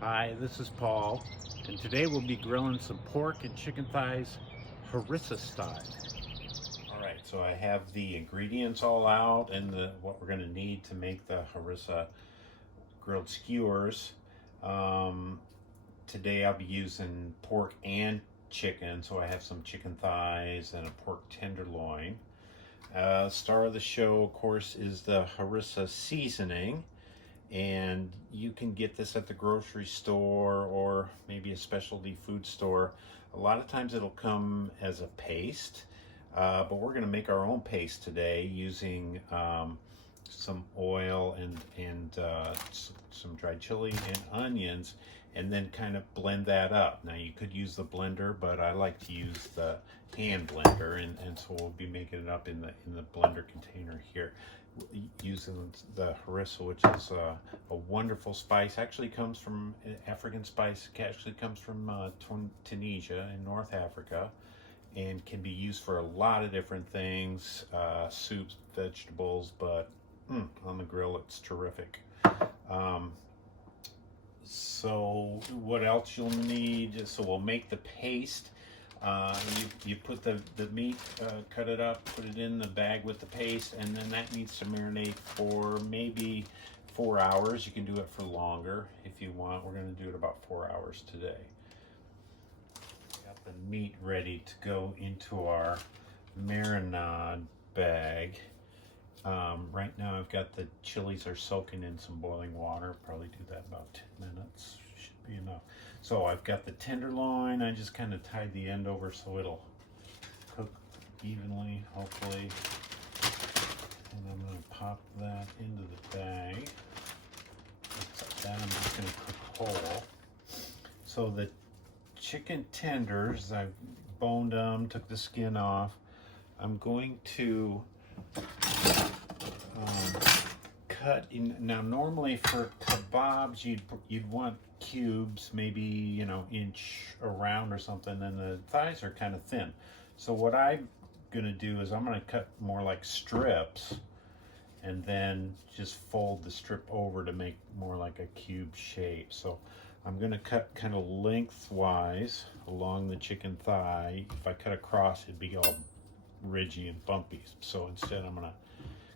Hi, this is Paul, and today we'll be grilling some pork and chicken thighs Harissa style. All right, so I have the ingredients all out and what we're going to need to make the Harissa grilled skewers. Um, Today I'll be using pork and chicken, so I have some chicken thighs and a pork tenderloin. Star of the show, of course, is the Harissa seasoning. And you can get this at the grocery store or maybe a specialty food store. A lot of times it'll come as a paste, but we're going to make our own paste today using some oil and some dried chili and onions, and then kind of blend that up. Now you could use the blender, but I like to use the hand blender, and so we'll be making it up in the blender container here, using the harissa, which is a wonderful spice. Actually comes from African spice. It actually comes from Tunisia in North Africa, and can be used for a lot of different things, soups, vegetables, but on the grill it's terrific. So what else you'll need, so we'll make the paste. You put the meat, cut it up, put it in the bag with the paste, and then that needs to marinate for maybe 4 hours. You can do it for longer if you want. We're going to do it about 4 hours today. Got the meat ready to go into our marinade bag. Right now I've got the chilies are soaking in some boiling water. Probably do that about 10 minutes. Should be enough. So I've got the tenderloin. I just kind of tied the end over so it'll cook evenly, hopefully. And I'm going to pop that into the bag. That I'm just going to cook whole. So the chicken tenders, I boned them, took the skin off. I'm going to cut in. Now normally for kebabs you'd want cubes, maybe inch around or something, and the thighs are kind of thin. So what I'm gonna do is I'm gonna cut more like strips, and then just fold the strip over to make more like a cube shape. So I'm gonna cut kind of lengthwise along the chicken thigh. If I cut across, it'd be all ridgy and bumpy. So instead I'm gonna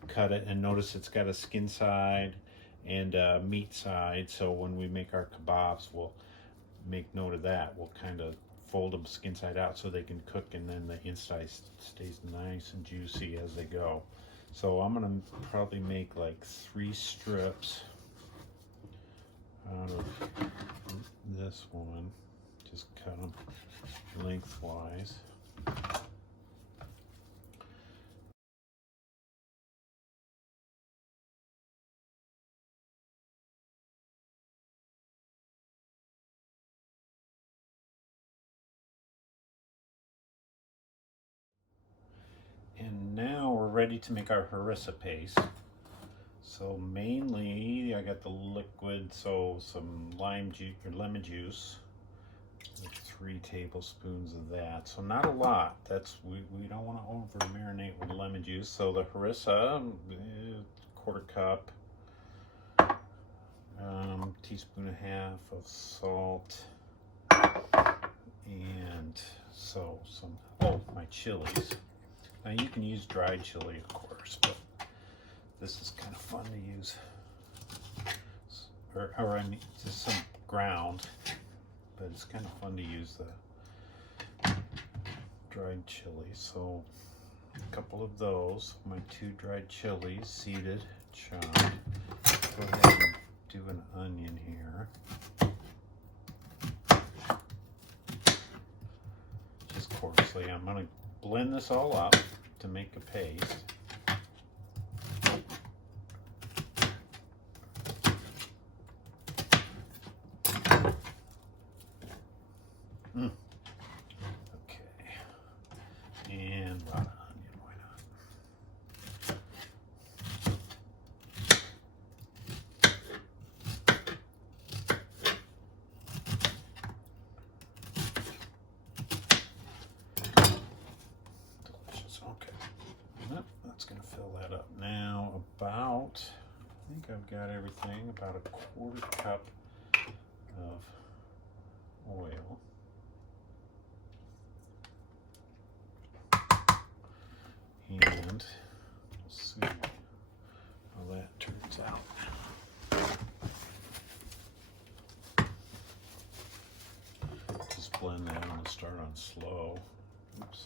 cut it, and notice it's got a skin side and a meat side, so when we make our kebabs we'll make note of that. We'll kind of fold them skin side out so they can cook, and then the inside stays nice and juicy as they go. So I'm gonna probably make like 3 strips out of this one. Just cut them lengthwise. And now we're ready to make our harissa paste. So mainly I got the liquid, so some lime juice or lemon juice, like 3 tablespoons of that. So not a lot. That's we don't want to over marinate with lemon juice. So the harissa, 1/4 cup, teaspoon and a half of salt, and so my chilies. Now you can use dried chili, of course, but this is kind of fun to use. Or I mean, just some ground, but it's kind of fun to use the dried chili. So a couple of those, my 2 dried chilies, seeded, chopped. Go ahead and do an onion here. Just coarsely. I'm going to blend this all up to make a paste. Okay. And a lot of onion, why not? Delicious. Okay. Yep, that's going to fill that up. Now about, I think I've got everything, about a 1/4 cup of blend that. I'm going to start on slow. Oops.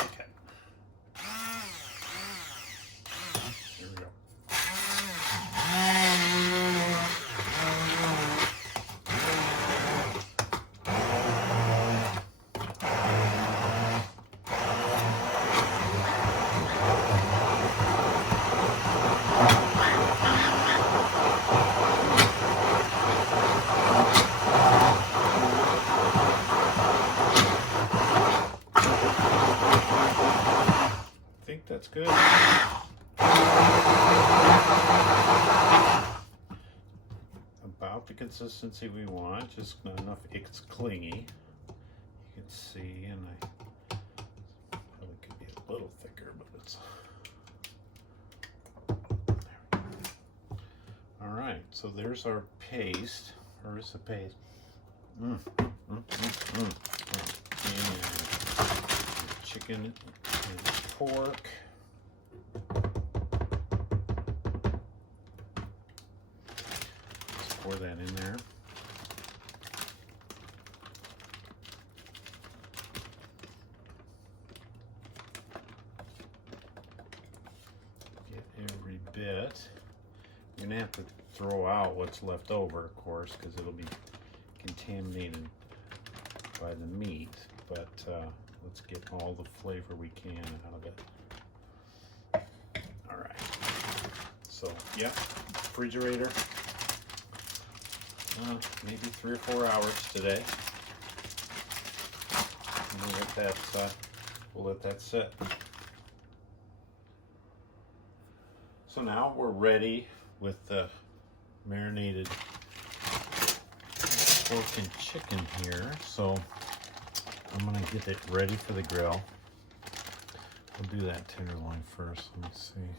Okay. Here we go. I think that's good. About the consistency we want, just not enough it's clingy. You can see, and I probably could be a little thicker, but it's there we go. All right, so there's our paste, Harissa paste. And chicken and pork. Let's pour that in there. Get every bit. You're gonna have to throw out what's left over, of course, because it'll be contaminated by the meat, but let's get all the flavor we can out of it. All right, so yeah, refrigerator, maybe 3 or 4 hours today. And we'll let that sit. So now we're ready with the marinated pork and chicken here. So I'm gonna get it ready for the grill. We'll do that tenderloin first. Let me see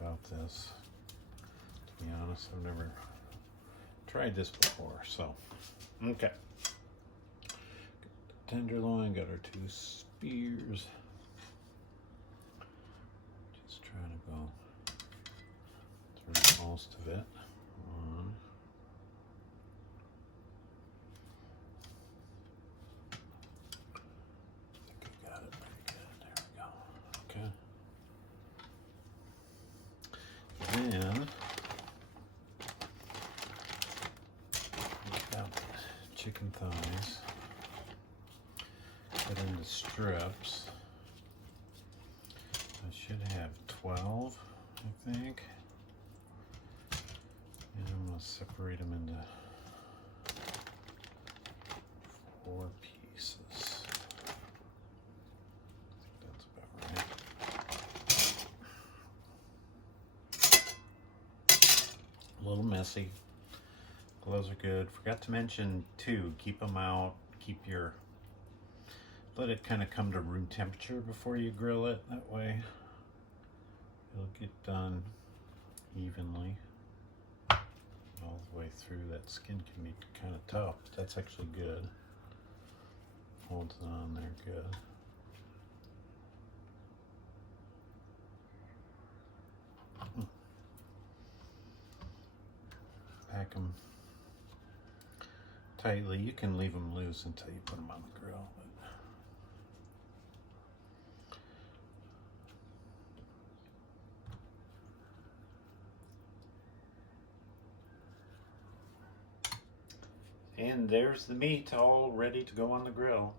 about this. To be honest, I've never tried this before, so okay. Tenderloin, got our 2 spears. Just trying to go through most of it. Then we got chicken thighs cut into strips. I should have 12, I think. And I'm going to separate them into 4 pieces. I think that's about right. A little messy. Gloves are good. Forgot to mention too, keep them out, let it kind of come to room temperature before you grill it. That way it'll get done evenly all the way through. That skin can be kind of tough, but that's actually good. Holds it on there good. Pack them tightly. You can leave them loose until you put them on the grill. And there's the meat all ready to go on the grill.